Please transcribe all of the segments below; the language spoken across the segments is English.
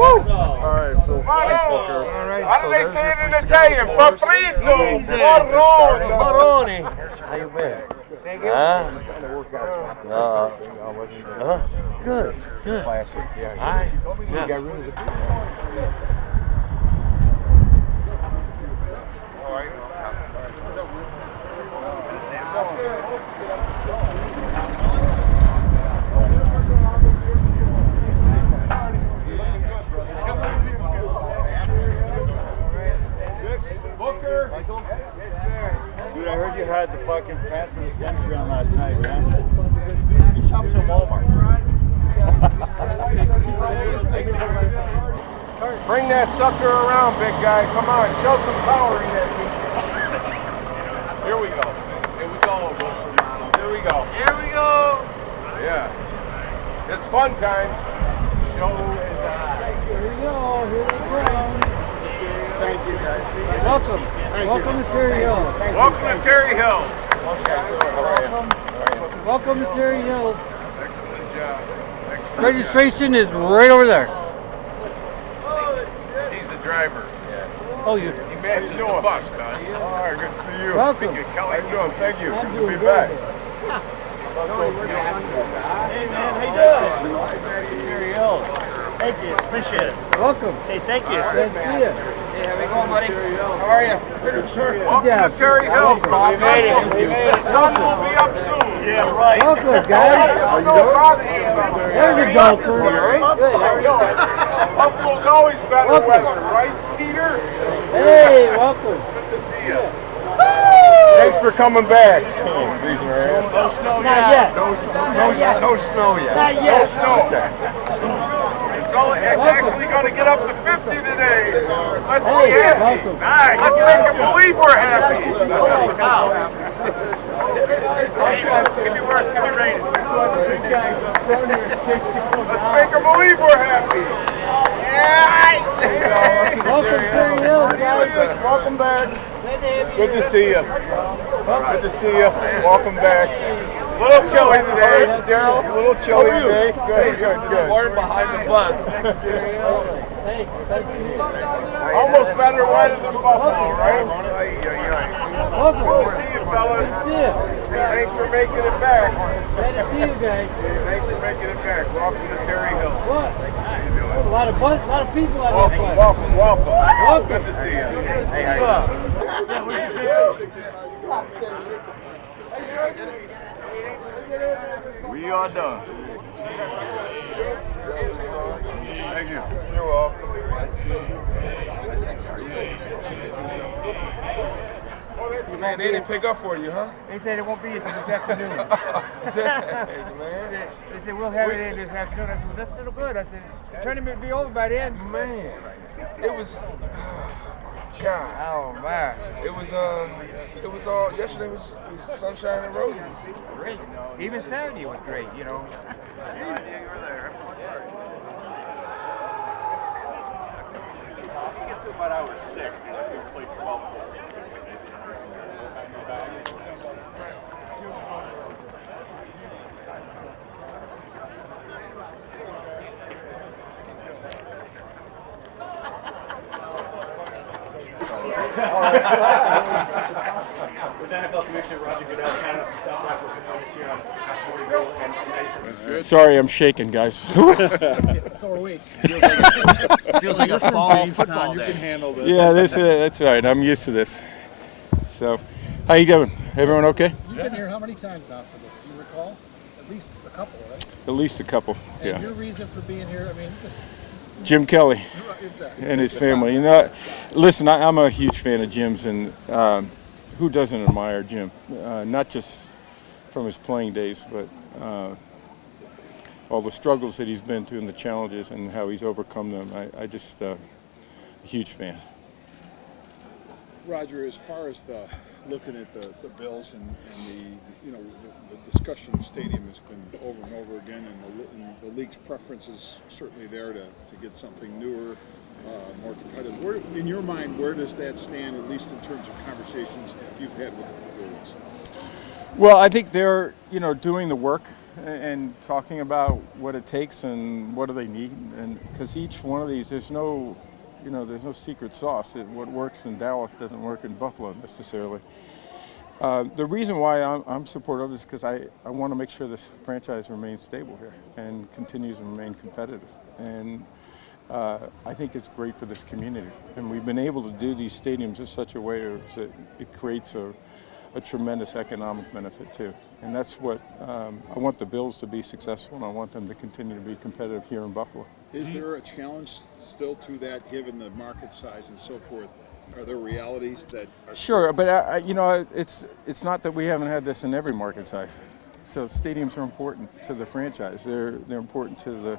Woo! All right, so How do they say it in Italian? Paprito! Maroni. How you been? Good. Classic, yeah. Hi. You got rid of the Dude, I heard you had the fucking pass of the century on last night, man. You shops at Walmart. Bring that sucker around, big guy. Come on, show some power in that thing. Here we go. Here we go. Here we go. Here we go. Yeah. It's fun time. Show is on. Here we go. Here we go. Thank you, guys. Welcome. Welcome to Terry Hills. Welcome to Terry Hills. Welcome to Terry Hills. Excellent job. Excellent Registration is right over there. job. He's the driver. Oh, you. He manages the bus, Gus. All right, good to see you. Welcome. How you doing? Thank you. I'm Good to doing be good. back. Hey, man, how you doing? Terry Hills. Thank you. Appreciate it. Welcome. Hey, thank you. Good to see you. Hey, how we going, buddy? How are you? Good, sir. Welcome to Terry Hills. We made it. We made it. The sun will be up soon. Yeah, right. Welcome, guys. There's a golfer. Buffalo's always better weather, right, Peter? Hey, welcome. Good to see you. Thanks for coming back. Not yet. No snow yet. Not yet. It's actually going to get up to 50 today. Let's be Hey, happy. welcome. Nice. Let's make them believe we're happy. Give me worse. Give me rain. Let's make them believe we're happy. Welcome to Terry Hills, guys. Welcome back. Good to see you. Good to see you. Welcome back. A little chilly today, Darryl. A little chilly today. Good. Warren behind the bus. Hey, thank you. Almost better weather than Buffalo, right? Welcome. Good to see you, fellas. Good to see you. Thanks for making it back. Glad to see you guys. Thanks for making it back. Welcome to Terry Hills. What? There's a lot of people out there. Welcome. Good to see you. Hey, how you doing? We are done. Thank you. You're welcome. Man, they didn't pick up for you, huh? They said it won't be until this afternoon. Dang, man. They said we'll have it in this afternoon. I said, well, that's still good. I said, the tournament will be over by then. Man, it was. God. Oh man. It was all. Yesterday was sunshine and roses. Great. Even Saturday was great, you know. Get to about hour 6. We play 12. With NFL Commissioner Roger Goodell kind of stopped by for this year on That's good. Sorry, I'm shaking, guys. So are we. Feels like a fall football day. You can handle this. Yeah, that's all right. I'm used to this. So, how you doing? Everyone okay? You've been here how many times now for this? Do you recall? At least a couple, right? At least a couple, And yeah. your reason for being here, I mean, just, Jim Kelly exactly. and his family. You know, listen, I'm a huge fan of Jim's, and who doesn't admire Jim? Not just from his playing days, but all the struggles that he's been through and the challenges and how he's overcome them. I just a huge fan. Roger, as far as looking at the bills and the discussion of the stadium has been over and over again, and the league's preference is certainly there to get something newer, more competitive. Where, in your mind, where does that stand, at least in terms of conversations you've had with the leagues? Well, I think they're doing the work and talking about what it takes and what do they need, and because each one of these, there's no secret sauce. What works in Dallas doesn't work in Buffalo necessarily. The reason why I'm supportive of this is because I want to make sure this franchise remains stable here and continues to remain competitive. And I think it's great for this community. And we've been able to do these stadiums in such a way that it creates a tremendous economic benefit too. And that's what I want the Bills to be successful, and I want them to continue to be competitive here in Buffalo. Is there a challenge still to that, given the market size and so forth? Are there realities that are Sure, but it's not that we haven't had this in every market size. So stadiums are important to the franchise. They're important to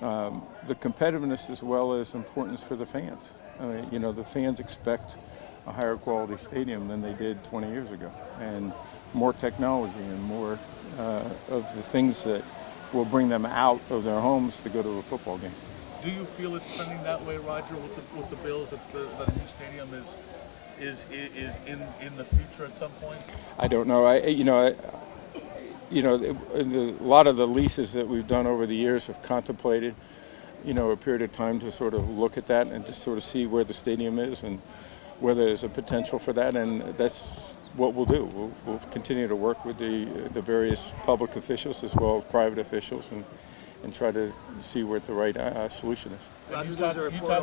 the competitiveness as well as importance for the fans. I mean, the fans expect a higher quality stadium than they did 20 years ago, and more technology and more of the things that will bring them out of their homes to go to a football game. Do you feel it's trending that way, Roger, with the Bills, that the new stadium is in the future at some point? I don't know. A lot of the leases that we've done over the years have contemplated, a period of time to sort of look at that and just sort of see where the stadium is and whether there's a potential for that, and that's what we'll do. We'll continue to work with the various public officials as well as private officials and try to see what the right solution is. You talked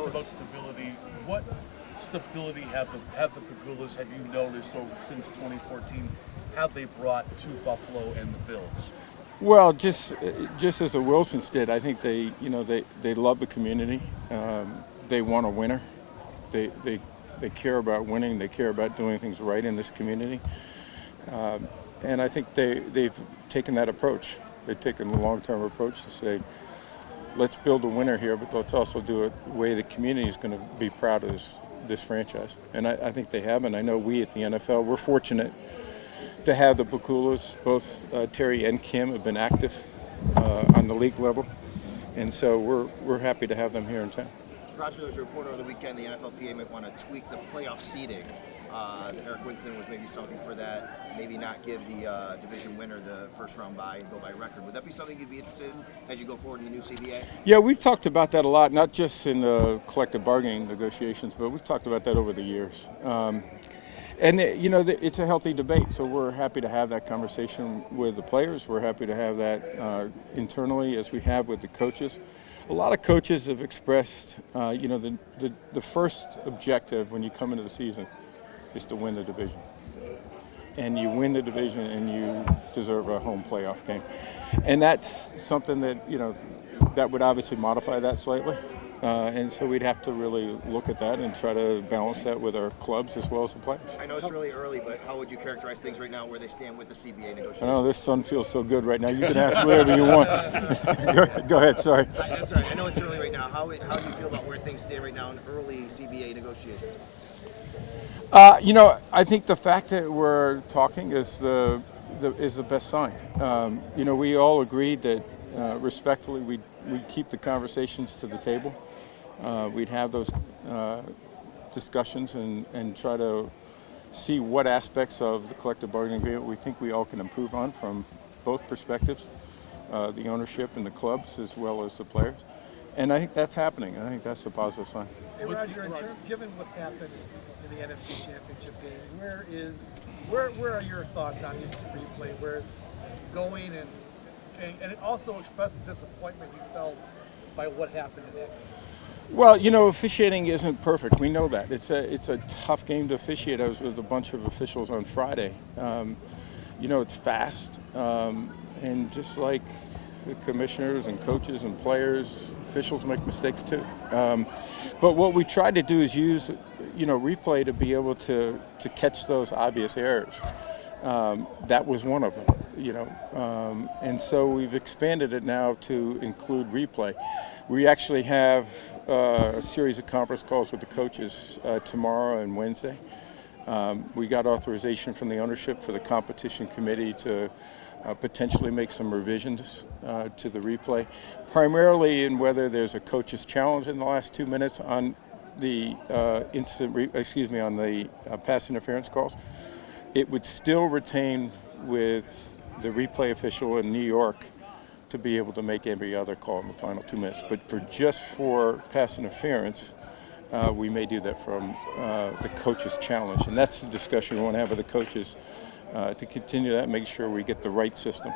about stability. What stability have the Pegulas, have you noticed since 2014, have they brought to Buffalo and the Bills? Well, just as the Wilsons did, I think they love the community. They want a winner. They care about winning. They care about doing things right in this community. And I think they've taken that approach. They've taken the long-term approach to say, let's build a winner here, but let's also do it the way the community is going to be proud of this franchise. And I think they have, and I know we at the NFL, we're fortunate to have the Pegulas. Both Terry and Kim have been active on the league level, and so we're happy to have them here in town. Roger, there was a report over the weekend the NFLPA might want to tweak the playoff seeding. Eric Winston was maybe something for that, maybe not give the division winner the first round bye and go by record. Would that be something you'd be interested in as you go forward in the new CBA? Yeah, we've talked about that a lot, not just in the collective bargaining negotiations, but we've talked about that over the years. And it's a healthy debate, so we're happy to have that conversation with the players. We're happy to have that internally as we have with the coaches. A lot of coaches have expressed, the first objective when you come into the season is to win the division. And you win the division and you deserve a home playoff game. And that's something that, that would obviously modify that slightly. And so we'd have to really look at that and try to balance that with our clubs as well as the players. I know it's really early, but how would you characterize things right now where they stand with the CBA negotiations? I know this sun feels so good right now. You can ask whatever you want. Go ahead, sorry. That's all right. I know it's early right now. How do you feel about where things stand right now in early CBA negotiations? I think the fact that we're talking is the best sign. We all agreed that respectfully we'd keep the conversations to the table. We'd have those discussions and try to see what aspects of the collective bargaining agreement we think we all can improve on from both perspectives, the ownership and the clubs as well as the players. And I think that's happening. I think that's a positive sign. Hey, Roger, given what happened in the NFC Championship game, where are your thoughts on instant replay, where it's going, and it also expressed the disappointment you felt by what happened in that game? Well, officiating isn't perfect. We know that. It's a tough game to officiate. I was with a bunch of officials on Friday. It's fast, and just like the commissioners and coaches and players, officials make mistakes too. But what we tried to do is use, replay to be able to catch those obvious errors. That was one of them, and so we've expanded it now to include replay. We actually have a series of conference calls with the coaches tomorrow and Wednesday. We got authorization from the ownership for the competition committee to potentially make some revisions to the replay, primarily in whether there's a coach's challenge in the last 2 minutes on the pass interference calls. It would still retain with the replay official in New York to be able to make every other call in the final 2 minutes. But for pass interference, we may do that from the coaches' challenge. And that's the discussion we want to have with the coaches to continue that, make sure we get the right system.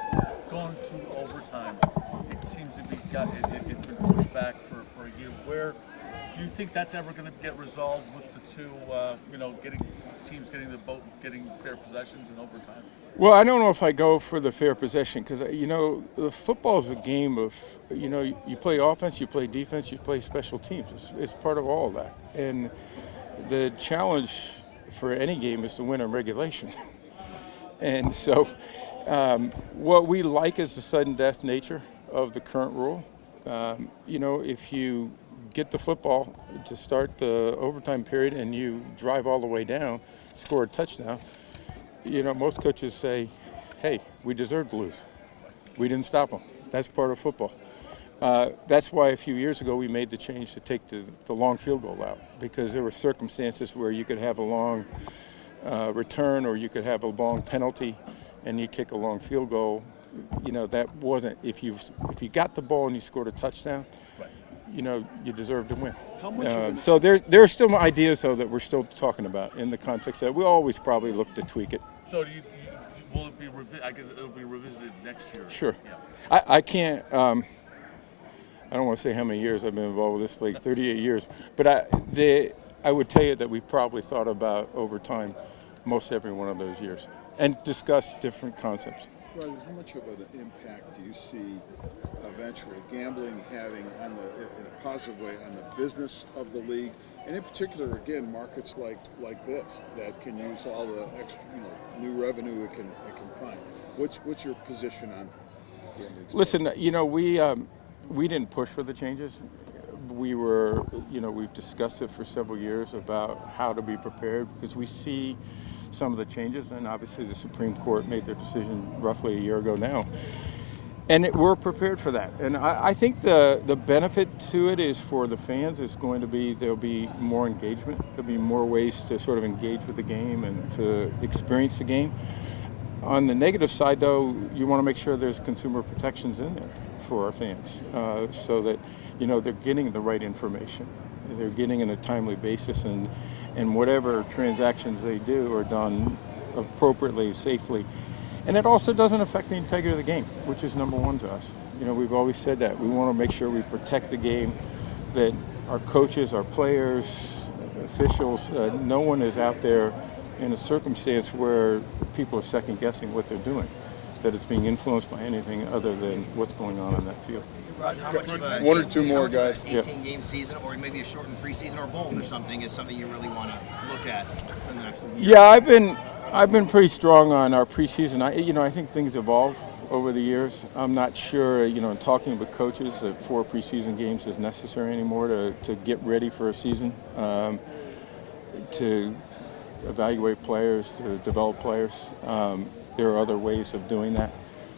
Going to overtime, it seems to be it's been pushed back for a year. Where do you think that's ever going to get resolved with the two, teams getting the boat, getting fair possessions in overtime? Well, I don't know if I go for the fair possession because, the football is a game of, you play offense, you play defense, you play special teams. It's part of all of that. And the challenge for any game is to win in regulation. And so what we like is the sudden death nature of the current rule. If you get the football to start the overtime period and you drive all the way down, score a touchdown, most coaches say, hey, we deserve to lose. We didn't stop them. That's part of football. That's why a few years ago we made the change to take the long field goal out, because there were circumstances where you could have a long return or you could have a long penalty and you kick a long field goal. That wasn't, if you got the ball and you scored a touchdown, right, you deserve to win. How much so there are still ideas, though, that we're still talking about in the context that we'll always probably look to tweak it. So will it be it'll be revisited next year? Sure. Yeah. I can't, I don't want to say how many years I've been involved with this league, 38 years, but I would tell you that we probably thought about overtime most every one of those years and discussed different concepts. Roger, how much of an impact do you see eventually gambling having in a positive way on the business of the league, and in particular, again, markets like this that can use all the extra, new revenue it can find? What's your position on gambling? Listen, we didn't push for the changes. We were, we've discussed it for several years about how to be prepared because we see some of the changes, and obviously the Supreme Court made their decision roughly a year ago now. And we're prepared for that. And I think the benefit to it is for the fans is going to be there'll be more engagement. There'll be more ways to sort of engage with the game and to experience the game. On the negative side, though, you want to make sure there's consumer protections in there for our fans so that, they're getting the right information. They're getting in a timely basis, and whatever transactions they do are done appropriately, safely. And it also doesn't affect the integrity of the game, which is number one to us. We've always said that. We want to make sure we protect the game, that our coaches, our players, officials, no one is out there in a circumstance where people are second guessing what they're doing, that it's being influenced by anything other than what's going on in that field. Roger, how much of a one or two more guys. 18-game season, or maybe a shortened preseason, or both, or something, is something you really want to look at for the next year? Yeah, I've been pretty strong on our preseason. I think things evolve over the years. I'm not sure, in talking with coaches, that 4 preseason games is necessary anymore to get ready for a season, to evaluate players, to develop players. There are other ways of doing that.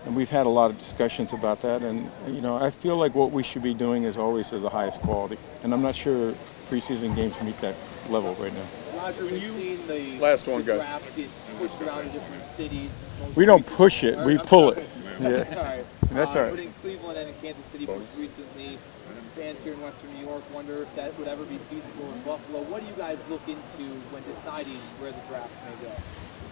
And we've had a lot of discussions about that. And, I feel like what we should be doing is always of the highest quality. And I'm not sure preseason games meet that level right now. Roger, we've seen the last one, guys. Draft get pushed around in different cities. We don't push it, we pull it. Yeah. That's all right. That's all right. But in Cleveland and in Kansas City most recently, fans here in Western New York wonder if that would ever be feasible in Buffalo. What do you guys look into when deciding where the draft may go?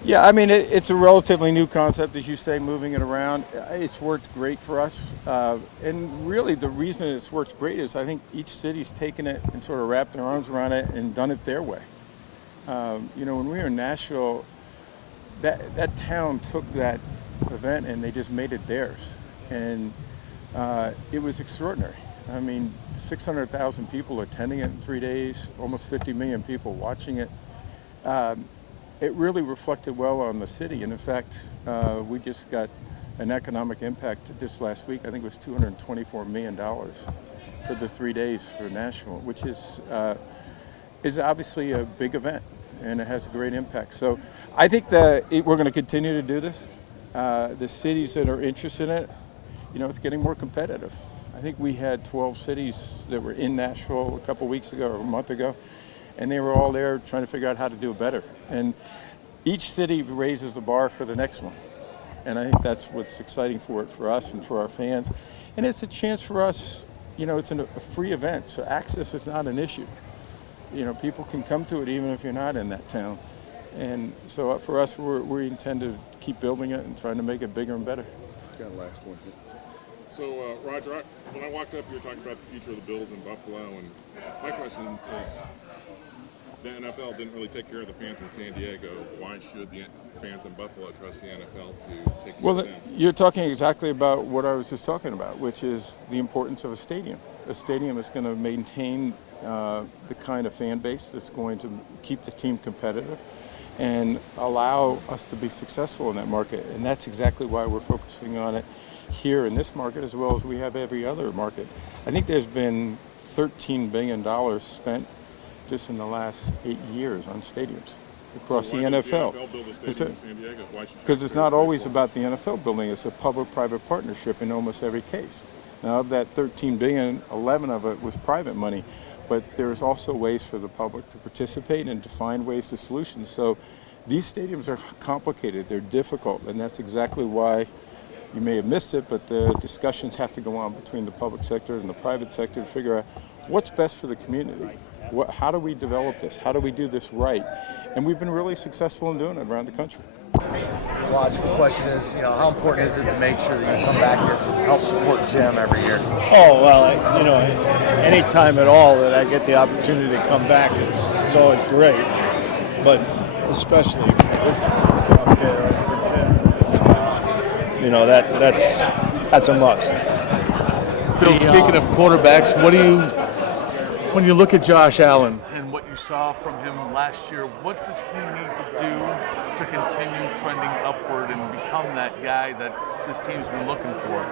Yeah, it's a relatively new concept, as you say, moving it around. It's worked great for us. And really the reason it's worked great is I think each city's taken it and sort of wrapped their arms around it and done it their way. When we were in Nashville, that town took that event and they just made it theirs. And it was extraordinary. 600,000 people attending it in 3 days, almost 50 million people watching it. It really reflected well on the city. And in fact, we just got an economic impact this last week. I think it was $224 million for the 3 days for Nashville, which is obviously a big event, and it has a great impact. So I think that we're going to continue to do this. The cities that are interested in it, it's getting more competitive. I think we had 12 cities that were in Nashville a couple weeks ago or a month ago, and they were all there trying to figure out how to do it better. And each city raises the bar for the next one. And I think that's what's exciting for it, for us and for our fans. And it's a chance for us, it's a free event, so access is not an issue. People can come to it even if you're not in that town. And so for us, we intend to keep building it and trying to make it bigger and better. Got a last one. So, Roger, when I walked up, you were talking about the future of the Bills in Buffalo, and my question is, the NFL didn't really take care of the fans in San Diego. Why should the fans in Buffalo trust the NFL to take care of them? You're talking exactly about what I was just talking about, which is the importance of a stadium. A stadium is going to maintain the kind of fan base that's going to keep the team competitive and allow us to be successful in that market. And that's exactly why we're focusing on it here in this market as well as we have every other market. I think there's been $13 billion spent just in the last 8 years on stadiums across the NFL. Because it's not always about the NFL building, it's a public-private partnership in almost every case. Now of that $13 billion, 11 of it was private money. But there's also ways for the public to participate and to find ways to solutions. So these stadiums are complicated, they're difficult, and that's exactly why you may have missed it, but the discussions have to go on between the public sector and the private sector to figure out what's best for the community. How do we develop this? How do we do this right? And we've been really successful in doing it around the country. The logical question is, how important is it to make sure that you come back here and help support Jim every year? Oh, well, any time at all that I get the opportunity to come back, it's always great. But especially for this up there for Jim, that's a must. Bill, speaking of quarterbacks, when you look at Josh Allen and what you saw from him last year, what does he need to do to continue trending upward and become that guy that this team's been looking for?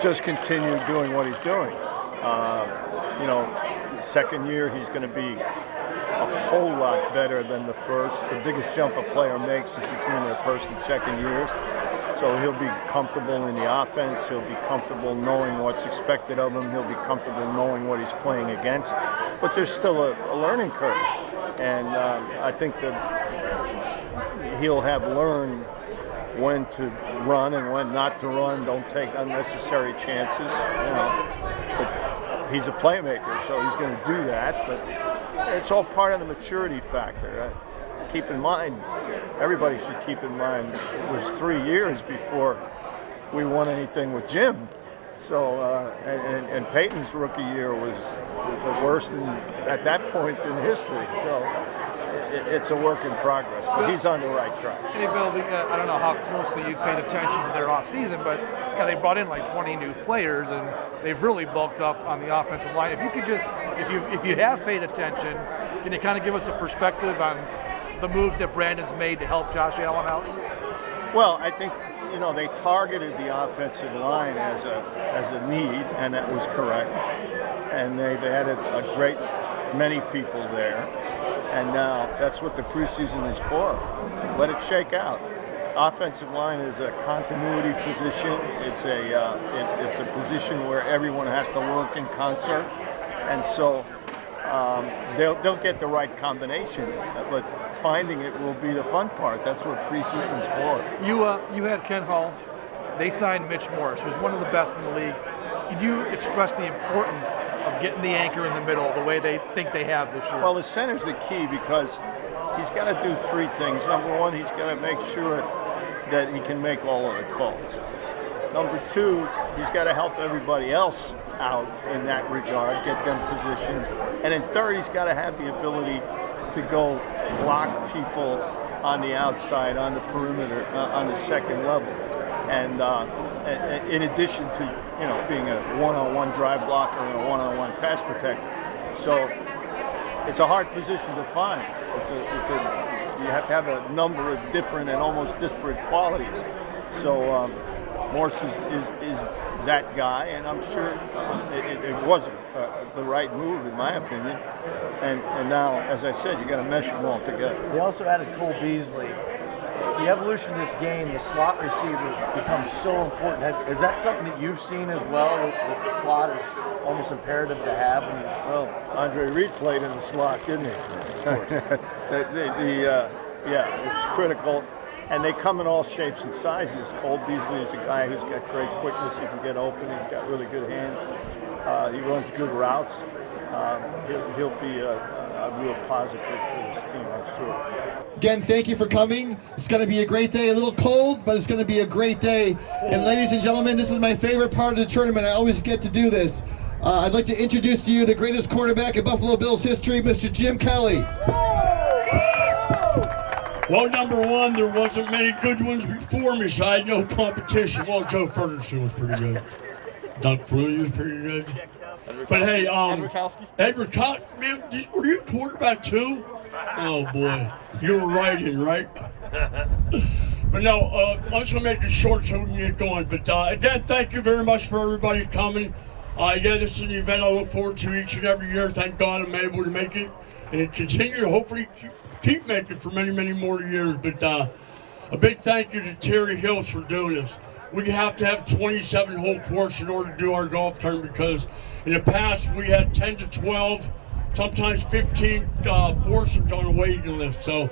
Just continue doing what he's doing. The second year he's going to be a whole lot better than the first. The biggest jump a player makes is between their first and second years. So he'll be comfortable in the offense. He'll be comfortable knowing what's expected of him. He'll be comfortable knowing what he's playing against. But there's still a learning curve. And I think that he'll have learned when to run and when not to run. Don't take unnecessary chances. But he's a playmaker, so he's going to do that. But it's all part of the maturity factor. Keep in mind, everybody should keep in mind, it was 3 years before we won anything with Jim. So, and Peyton's rookie year was the worst at that point in history. So it's a work in progress, but he's on the right track. Hey, Bill, I don't know how closely you've paid attention to their offseason, but they brought in like 20 new players, and they've really bulked up on the offensive line. If you could just, if you have paid attention, can you kind of give us a perspective on the moves that Brandon's made to help Josh Allen out? Well, I think they targeted the offensive line as a need, and that was correct. And they've added a great many people there, and now that's what the preseason is for. Let it shake out. Offensive line is a continuity position. It's a position where everyone has to work in concert, and so they'll get the right combination, but finding it will be the fun part. That's what preseason's for. You had Ken Hall. They signed Mitch Morris, who's one of the best in the league. Could you express the importance of getting the anchor in the middle the way they think they have this year? Well, the center's the key because he's got to do three things. Number one, he's got to make sure that he can make all of the calls. Number two, he's got to help everybody else out in that regard, get them positioned. And then third, he's got to have the ability to go block people on the outside, on the perimeter, on the second level. And in addition to being a one-on-one drive blocker and a one-on-one pass protector. So it's a hard position to find. You have to have a number of different and almost disparate qualities. So Morse is that guy, and I'm sure it was the right move in my opinion. And now, as I said, you got to mesh them all together. They also added Cole Beasley. The evolution of this game, the slot receivers become so important. Is that something that you've seen as well, that the slot is almost imperative to have? Well, Andre Reed played in the slot, didn't he? Yeah, it's critical. And they come in all shapes and sizes. Cole Beasley is a guy who's got great quickness. He can get open. He's got really good hands. He runs good routes. He'll be a real positive for this team, I'm sure. Again, thank you for coming. It's going to be a great day. A little cold, but it's going to be a great day. And ladies and gentlemen, this is my favorite part of the tournament. I always get to do this. I'd like to introduce to you the greatest quarterback in Buffalo Bills history, Mr. Jim Kelly. Well, number one, there wasn't many good ones before me, so I had no competition. Well, Joe Ferguson was pretty good. Doug Flutie was pretty good. But hey, Edward Cox, man, were you a quarterback too? Oh boy, you were writing, right? But no, I'm just gonna make it short so we can get going. But again, thank you very much for everybody coming. Yeah, this is an event I look forward to each and every year. Thank God I'm able to make it and continue to hopefully keep making for many, many more years. But a big thank you to Terry Hills for doing this. We have to have 27-hole course in order to do our golf tournament because in the past we had 10 to 12, sometimes 15 foursomes on a waiting list. So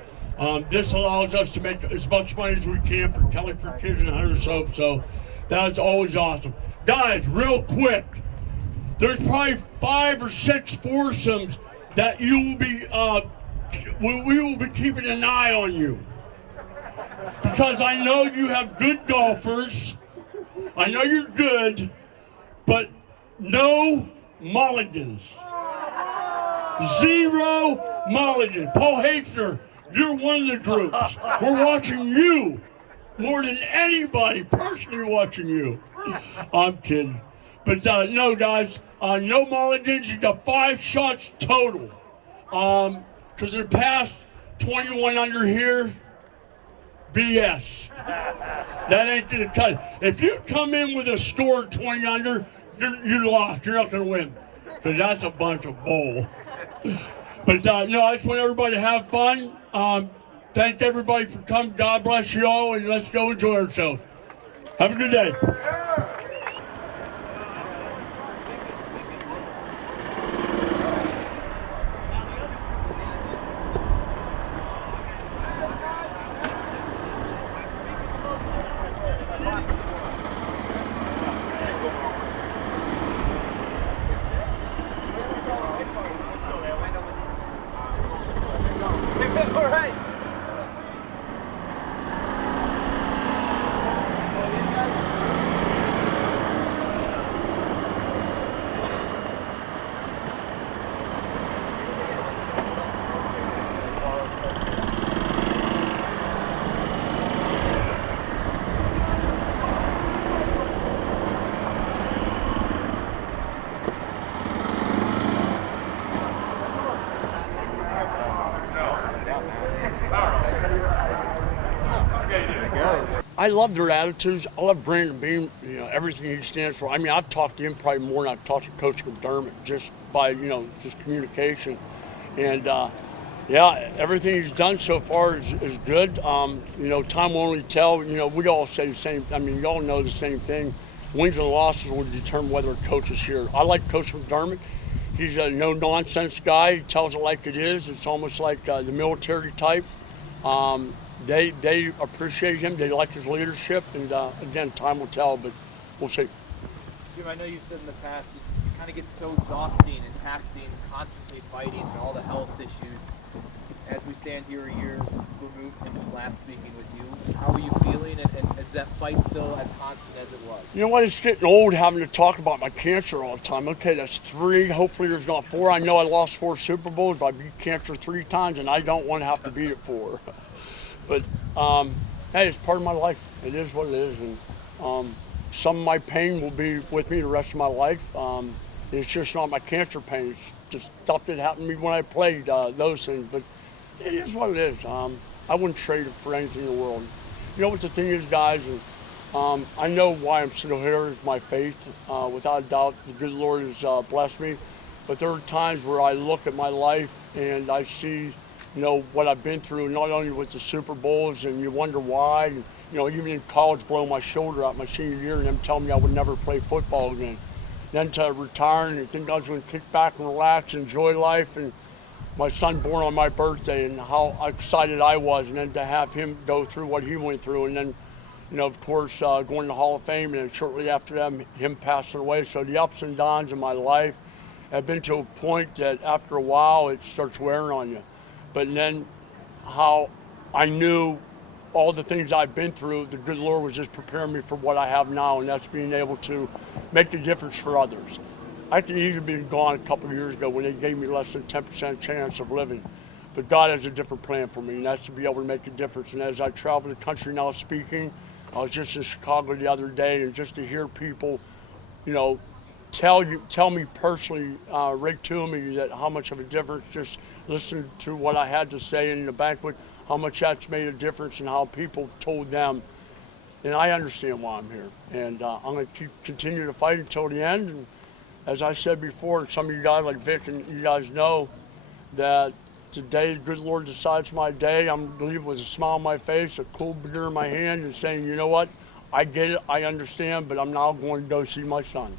this allows us to make as much money as we can for Kelly for Kids and Hunter Soap. So that's always awesome. Guys, real quick, there's probably 5 or 6 foursomes that you will be we will be keeping an eye on you because I know you have good golfers. I know you're good, but no mulligans. 0 mulligans. Paul Hafner, you're one of the groups. We're watching you more than anybody, personally watching you. I'm kidding. But no, guys, no mulligans. You got 5 shots total. Because in the past, 21 under here, BS. That ain't gonna cut it. If you come in with a score 20 under, you lost. You're not gonna win. Because that's a bunch of bull. But no, I just want everybody to have fun. Thank everybody for coming. God bless you all, and let's go enjoy ourselves. Have a good day. I love their attitudes. I love Brandon Beam, everything he stands for. I mean, I've talked to him probably more than I've talked to Coach McDermott just by, just communication. And, yeah, everything he's done so far is good. Time will only tell. We all say the same. I mean, you all know the same thing. Wins and losses will determine whether a coach is here. I like Coach McDermott. He's a no-nonsense guy. He tells it like it is. It's almost like the military type. They appreciate him. They like his leadership. And, again, time will tell, but we'll see. Jim, I know you've said in the past it kind of gets so exhausting and taxing, constantly fighting and all the health issues. As we stand here a year removed from last speaking with you, how are you feeling? And is that fight still as constant as it was? You know what? It's getting old having to talk about my cancer all the time. Okay, that's 3. Hopefully there's not 4. I know I lost 4 Super Bowls. I beat cancer 3 times, and I don't want to have to beat it 4. But, hey, it's part of my life. It is what it is. And some of my pain will be with me the rest of my life. It's just not my cancer pain. It's just stuff that happened to me when I played, those things. But it is what it is. I wouldn't trade it for anything in the world. You know what the thing is, guys? And, I know why I'm still here is my faith. Without a doubt, the good Lord has blessed me. But there are times where I look at my life and I see, what I've been through, not only with the Super Bowls, and you wonder why. And, even in college, blowing my shoulder out my senior year and them telling me I would never play football again. Then to retire and think I was going to kick back and relax, enjoy life, and my son born on my birthday and how excited I was, and then to have him go through what he went through, and then, you know, of course, going to the Hall of Fame, and then shortly after that, him passing away. So the ups and downs in my life have been to a point that after a while it starts wearing on you. But then how I knew all the things I've been through, the good Lord was just preparing me for what I have now, and that's being able to make the difference for others. I could easily be gone a couple of years ago when they gave me less than 10% chance of living. But God has a different plan for me, and that's to be able to make a difference. And as I travel the country now speaking, I was just in Chicago the other day, and just to hear people, you know, tell me personally, Rick Toomey, that how much of a difference, just listen to what I had to say in the banquet, how much that's made a difference and how people told them. And I understand why I'm here. And I'm going to continue to fight until the end. And as I said before, some of you guys like Vic and you guys know that today, the good Lord decides my day. I'm leaving with a smile on my face, a cool beer in my hand, and saying, you know what, I get it, I understand, but I'm now going to go see my son.